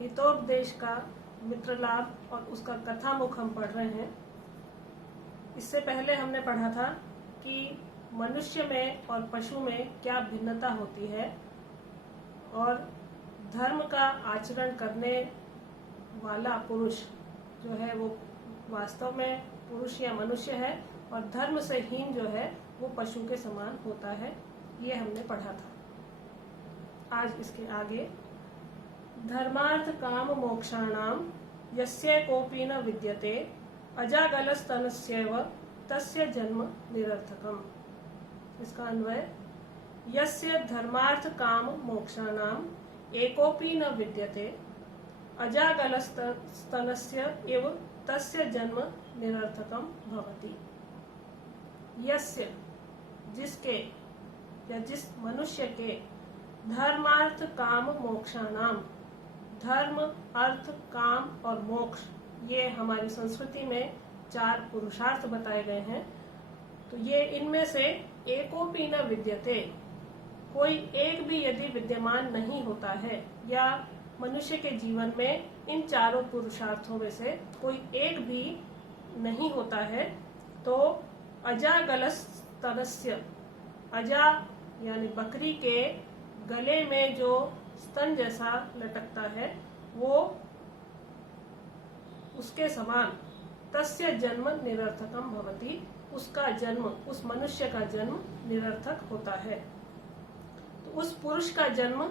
हितोपदेश का मित्र लाभ और उसका कथामुख हम पढ़ रहे हैं। इससे पहले हमने पढ़ा था कि मनुष्य में और पशु में क्या भिन्नता होती है और धर्म का आचरण करने वाला पुरुष जो है वो वास्तव में पुरुष या मनुष्य है और धर्म से हीन जो है वो पशु के समान होता है। ये हमने पढ़ा था। आज इसके आगे धर्मार्थ काम मोक्षाणाम यस्य कोपि न विद्यते अजागलस्तनस्यैव तस्य जन्म निरर्थकम्। इसका अन्वय यस्य धर्मार्थ काम मोक्षाणाम एकोपि न विद्यते अजागलस्तनस्य एव तस्य जन्म निरर्थकम् भवति। यस्य जिसके या जिस मनुष्य के धर्मार्थ काम मोक्षाणाम, धर्म अर्थ काम और मोक्ष ये हमारी संस्कृति में 4 पुरुषार्थ बताए गए हैं। तो ये इनमें से एकोपि न विद्यते, कोई एक भी यदि विद्यमान नहीं होता है या मनुष्य के जीवन में इन 4 पुरुषार्थों में से कोई एक भी नहीं होता है तो अजागलस्तनस्य, अजा यानी बकरी के गले में जो स्तन जैसा लटकता है वो उसके समान तस्य जन्म निरर्थकम भवति, उसका जन्म, उस मनुष्य का जन्म निरर्थक होता है। तो उस पुरुष का जन्म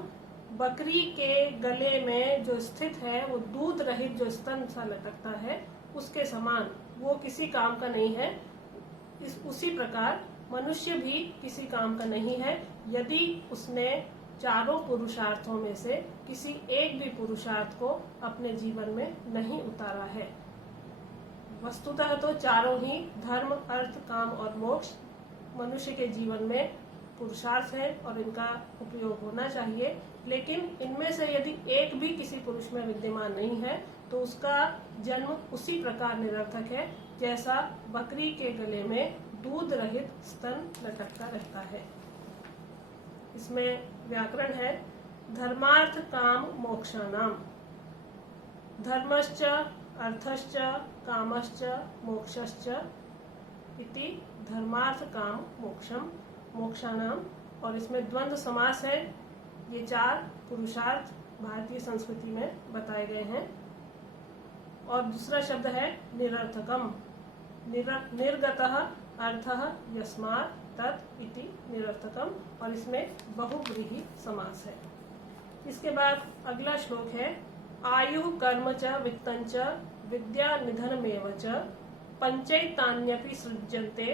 बकरी के गले में जो स्थित है वो दूध रहित जो स्तन सा लटकता है उसके समान, वो किसी काम का नहीं है। उसी प्रकार मनुष्य भी किसी काम का नहीं है यदि उसने 4 पुरुषार्थों में से किसी एक भी पुरुषार्थ को अपने जीवन में नहीं उतारा है। वस्तुतः तो 4 ही धर्म अर्थ काम और मोक्ष मनुष्य के जीवन में पुरुषार्थ है और इनका उपयोग होना चाहिए, लेकिन इनमें से यदि एक भी किसी पुरुष में विद्यमान नहीं है तो उसका जन्म उसी प्रकार निरर्थक है जैसा बकरी के गले में दूध रहित स्तन लटकता रहता है। इसमें व्याकरण है धर्मार्थ काम मोक्षाणाम, धर्मश्च अर्थश्च कामश्च मोक्षश्च इति धर्मार्थ काम मोक्षम मोक्षाणाम। और इसमें द्वंद्व समास है। ये 4 पुरुषार्थ भारतीय संस्कृति में बताए गए हैं। और दूसरा शब्द है निरर्थकम, निर्गतः अर्थः यस्मात् तत् इति निरर्थकम, और इसमें बहुव्रीहि समास है। इसके बाद अगला श्लोक है आयु कर्म च वित्तं च विद्या निधनमेव च पंचैतान्यपि सृज्यन्ते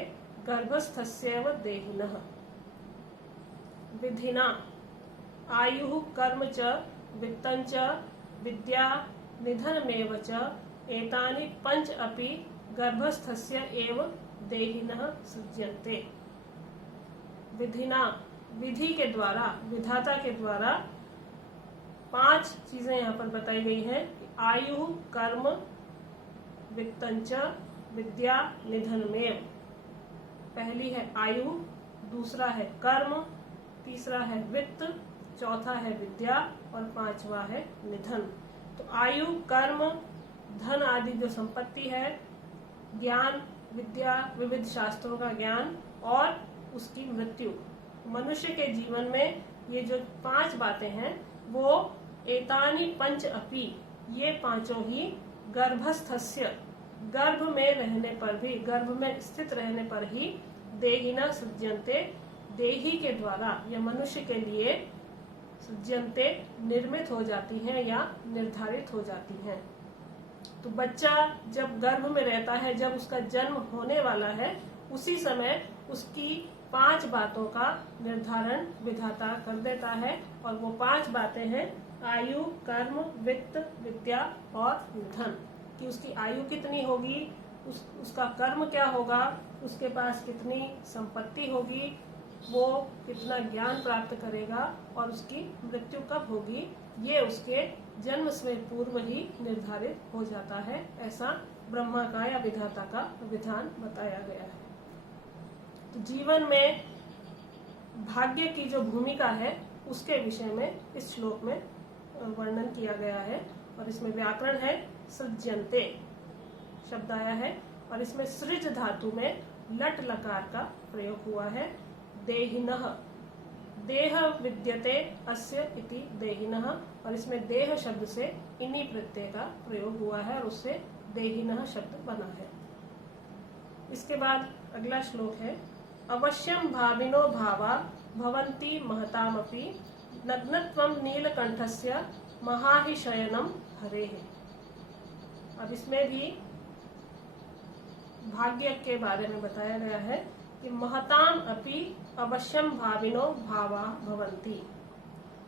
गर्भस्थस्यैव देहिनः। विधिना आयु कर्म च वित्तं च विद्या निधनमेव च एतानि 5 अपि गर्भस्थस्य एव देहिनः सृज्यन्ते। विधिना विधि के द्वारा, विधाता के द्वारा 5 चीजें यहाँ पर बताई गई हैं। आयु कर्म वित्तं च विद्या निधनमेव। पहली है आयु, दूसरा है कर्म, तीसरा है वित्त, चौथा है विद्या और 5वां है निधन। तो आयु कर्म धन आदि जो संपत्ति है, ज्ञान विद्या विविध शास्त्रों का ज्ञान और उसकी मृत्यु। मनुष्य के जीवन में ये जो 5 बातें हैं वो एतानि 5 अपि, ये 5 ही गर्भस्थस्य, गर्भ में रहने पर भी, गर्भ में स्थित रहने पर ही देहिना सृज्यन्ते, देही के द्वारा या मनुष्य के लिए सृज्यन्ते निर्मित हो जाती हैं या निर्धारित हो जाती हैं। तो बच्चा जब गर्भ में रहता है, जब उसका जन्म होने वाला है, उसी समय उसकी 5 बातों का निर्धारण विधाता कर देता है। और वो 5 बातें हैं आयु कर्म वित्त विद्या और निधन। कि उसकी आयु कितनी होगी, उसका कर्म क्या होगा, उसके पास कितनी संपत्ति होगी, वो कितना ज्ञान प्राप्त करेगा और उसकी मृत्यु कब होगी, ये उसके जन्म से पूर्व ही निर्धारित हो जाता है। ऐसा ब्रह्मा का या विधाता का विधान बताया गया है। तो जीवन में भाग्य की जो भूमिका है उसके विषय में इस श्लोक में वर्णन किया गया है। और इसमें व्याकरण है सृज्यन्ते शब्द आया है, और इसमें सृज धातु में लट लकार का प्रयोग हुआ है। देहिनः, देह विद्यते अस्य इति देहिनः, और इसमें देह शब्द से इन्हीं प्रत्यय का प्रयोग हुआ है और उससे देहिनः शब्द बना है। इसके बाद अगला श्लोक है अवश्यम भाविनो भावा भवन्ति महतामपि नग्नत्वं नीलकंठस्य महाहिशयनम हरेः। अब इसमें भी भाग्य के बारे में बताया गया है कि महताम अपि अवश्यम भाविनो भावा भवन्ति।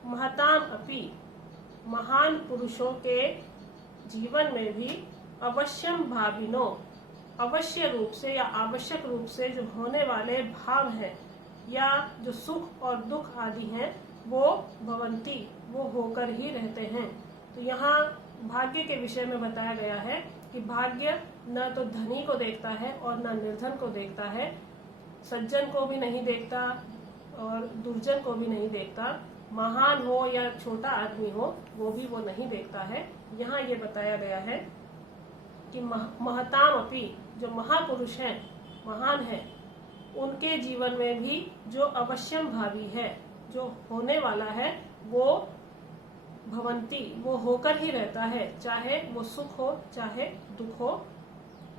महताम अपि, महान पुरुषों के जीवन में भी अवश्यम भाविनो, अवश्य रूप से या आवश्यक रूप से जो होने वाले भाव हैं या जो सुख और दुख आदि हैं वो भवंती, वो होकर ही रहते हैं। तो यहाँ भाग्य के विषय में बताया गया है कि भाग्य न तो धनी को देखता है और न निर्धन को देखता है, सज्जन को भी नहीं देखता और दुर्जन को भी नहीं देखता, महान हो या छोटा आदमी हो वो भी वो नहीं देखता है। यहाँ ये बताया गया है कि महताम अपि, जो महापुरुष हैं, महान हैं, उनके जीवन में भी जो अवश्यम भावी है, जो होने वाला है, वो भवंती, वो होकर ही रहता है, चाहे वो सुख हो चाहे दुख हो।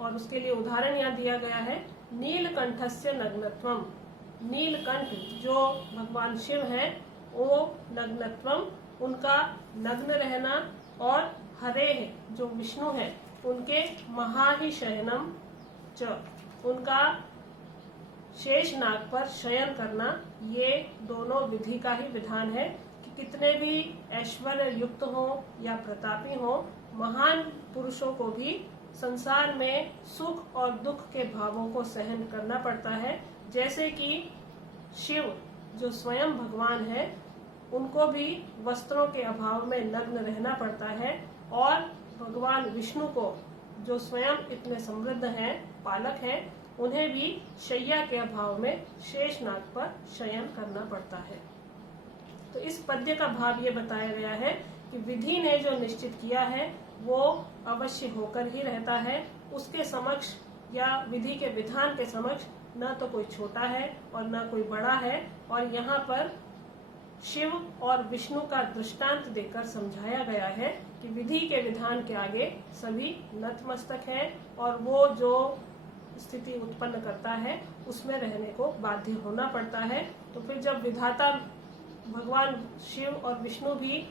और उसके लिए उदाहरण यहाँ दिया गया है नीलकंठस्य नग्नत्वम। नीलकंठ जो भगवान शिव हैं वो नग्नत्वम, उनका नग्न रहना, और हरे जो विष्णु हैं उनके महाहिशयनम च, उनका शेष नाग पर शयन करना, ये दोनों विधि का ही विधान है कि कितने भी ऐश्वर्य युक्त हो या प्रतापी हो, महान पुरुषों को भी संसार में सुख और दुख के भावों को सहन करना पड़ता है। जैसे कि शिव जो स्वयं भगवान है उनको भी वस्त्रों के अभाव में नग्न रहना पड़ता है, और भगवान विष्णु को जो स्वयं इतने समृद्ध हैं, पालक हैं, उन्हें भी शैया के अभाव में शेष नाग पर शयन करना पड़ता है। तो इस पद्य का भाव ये बताया गया है कि विधि ने जो निश्चित किया है वो अवश्य होकर ही रहता है। उसके समक्ष या विधि के विधान के समक्ष न तो कोई छोटा है और न कोई बड़ा है। और यहाँ पर शिव और विष्णु का दृष्टांत देकर समझाया गया है कि विधि के विधान के आगे सभी नतमस्तक हैं, और वो जो स्थिति उत्पन्न करता है उसमें रहने को बाध्य होना पड़ता है। तो फिर जब विधाता भगवान शिव और विष्णु भी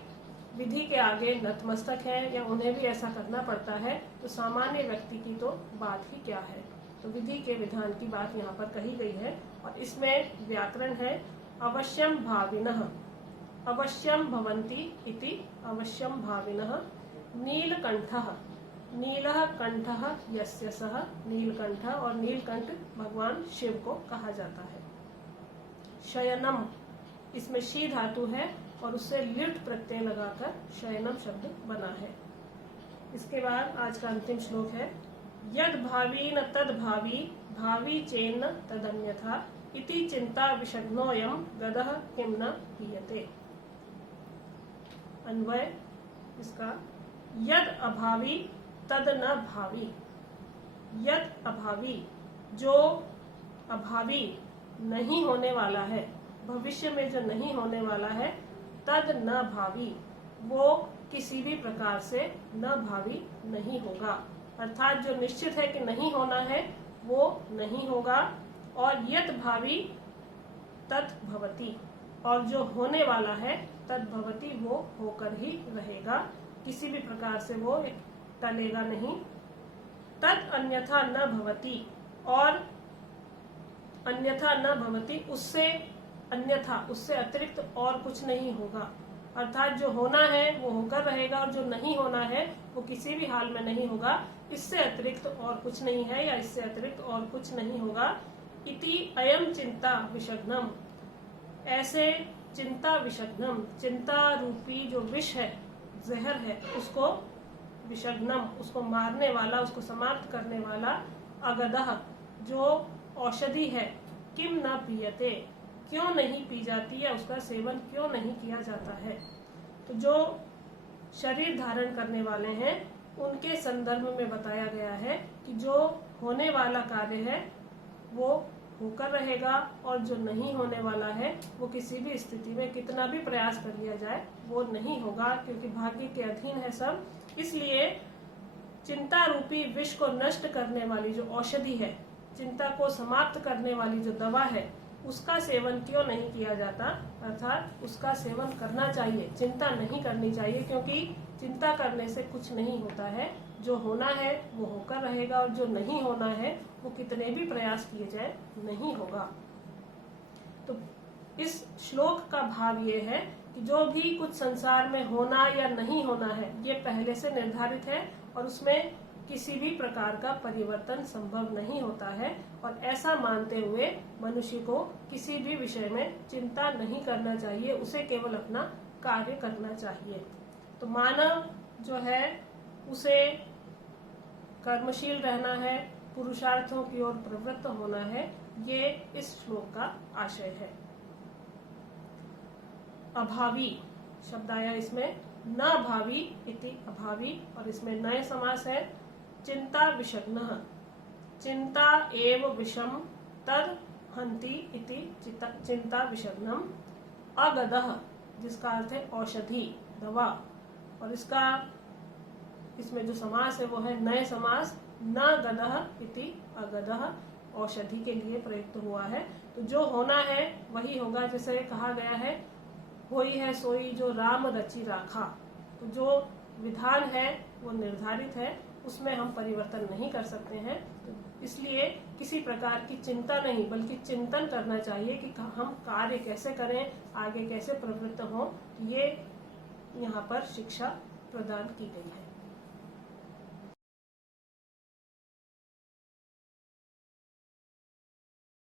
विधि के आगे नतमस्तक है या उन्हें भी ऐसा करना पड़ता है, तो सामान्य व्यक्ति की तो बात ही क्या है। तो विधि के विधान की बात यहाँ पर कही गई है। और इसमें व्याकरण है अवश्यम भाविनः, अवश्यम भवन्ति इति अवश्यम भाविनः नीलकंठः, नीलः कंठः यस्य सः, नीलकंठ, और नीलकंठ भगवान शिव को कहा जाता है। शयनम, इसमें शी धातु है और उससे लिट प्रत्यय लगाकर शयनम शब्द बना है। इसके बाद आज का अंतिम श्लोक है यद भावी न तद भावी, भावी चेन्न तदन्यथा, इति चिंता विषग्नोयम गदः किम न पीयते। अन्वय इसका यद अभावी तद न भावी। यद अभावी, जो अभावी नहीं होने वाला है, भविष्य में जो नहीं होने वाला है, तद न भावी, वो किसी भी प्रकार से न भावी नहीं होगा। अर्थात जो निश्चित है कि नहीं होना है वो नहीं होगा। और यत भावी तत् भवति, और जो होने वाला है तत् भवति, वो होकर ही रहेगा, किसी भी प्रकार से वो टलेगा नहीं। तत् अन्यथा न भवति, और अन्यथा न भवति, उससे अन्यथा, उससे अतिरिक्त और कुछ नहीं होगा। अर्थात जो होना है वो होकर रहेगा और जो नहीं होना है वो किसी भी हाल में नहीं होगा। इससे अतिरिक्त और कुछ नहीं है या इससे अतिरिक्त और कुछ नहीं होगा। इति अयम चिंता विषग्नम, ऐसे चिंता विषग्नम, चिंता रूपी जो विष है, जहर है, उसको विषग्नम, उसको मारने वाला, उसको समाप्त करने वाला, अगदह, जो औषधि है, किम न पीयते, क्यों नहीं पी जाती है, उसका सेवन क्यों नहीं किया जाता है। तो जो शरीर धारण करने वाले हैं उनके संदर्भ में बताया गया है कि जो होने वाला कार्य है वो होकर रहेगा और जो नहीं होने वाला है वो किसी भी स्थिति में कितना भी प्रयास कर लिया जाए वो नहीं होगा, क्योंकि भाग्य के अधीन है सब। इसलिए चिंता रूपी विष को नष्ट करने वाली जो औषधि है, चिंता को समाप्त करने वाली जो दवा है, उसका सेवन क्यों नहीं किया जाता, अर्थात उसका सेवन करना चाहिए, चिंता नहीं करनी चाहिए, क्योंकि चिंता करने से कुछ नहीं होता है। जो होना है वो होकर रहेगा और जो नहीं होना है वो कितने भी प्रयास किए जाए नहीं होगा। तो इस श्लोक का भाव ये है कि जो भी कुछ संसार में होना या नहीं होना है ये पहले से निर्धारित है और उसमें किसी भी प्रकार का परिवर्तन संभव नहीं होता है। और ऐसा मानते हुए मनुष्य को किसी भी विषय में चिंता नहीं करना चाहिए, उसे केवल अपना कार्य करना चाहिए। तो मानव जो है उसे कर्मशील रहना है, पुरुषार्थों की ओर प्रवृत्त होना है, ये इस श्लोक का आशय है। अभावी शब्द आया इसमें, न भावी इति अभावी, और इसमें नए समास है। चिंता विषग्नः, चिंता एव विषम तद हंति इति चिंता विषग्नम। अगदः जिसका अर्थ है औषधि, दवा, और इसमें जो समास है वो है नए समास, न गदः इति अगदः, औषधि के लिए प्रयुक्त हुआ है। तो जो होना है वही होगा, जैसे कहा गया है होई है सोई जो राम रचि राखा। तो जो विधान है वो निर्धारित है, उसमें हम परिवर्तन नहीं कर सकते हैं। तो इसलिए किसी प्रकार की चिंता नहीं बल्कि चिंतन करना चाहिए कि हम कार्य कैसे करें, आगे कैसे प्रवृत्त हों। ये यहाँ पर शिक्षा प्रदान की गई है।